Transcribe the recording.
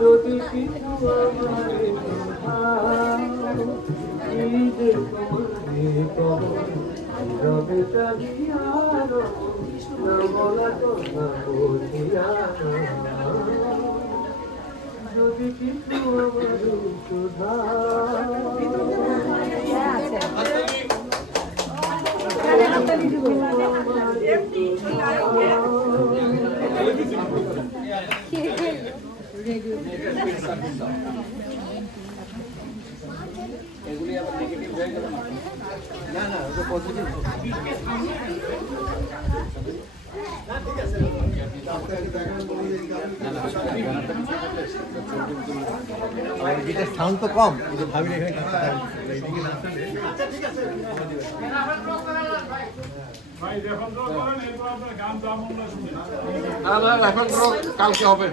যদি কিছু রবে চাহিয়ার না বলা কথা বুঝিয়া যদি কিছু আমার সুধা এগুলি আবার নেগেটিভ হয়ে গেল না না ওটা পজিটিভ সাউন্ড তো কম ভাবি কালকে হবে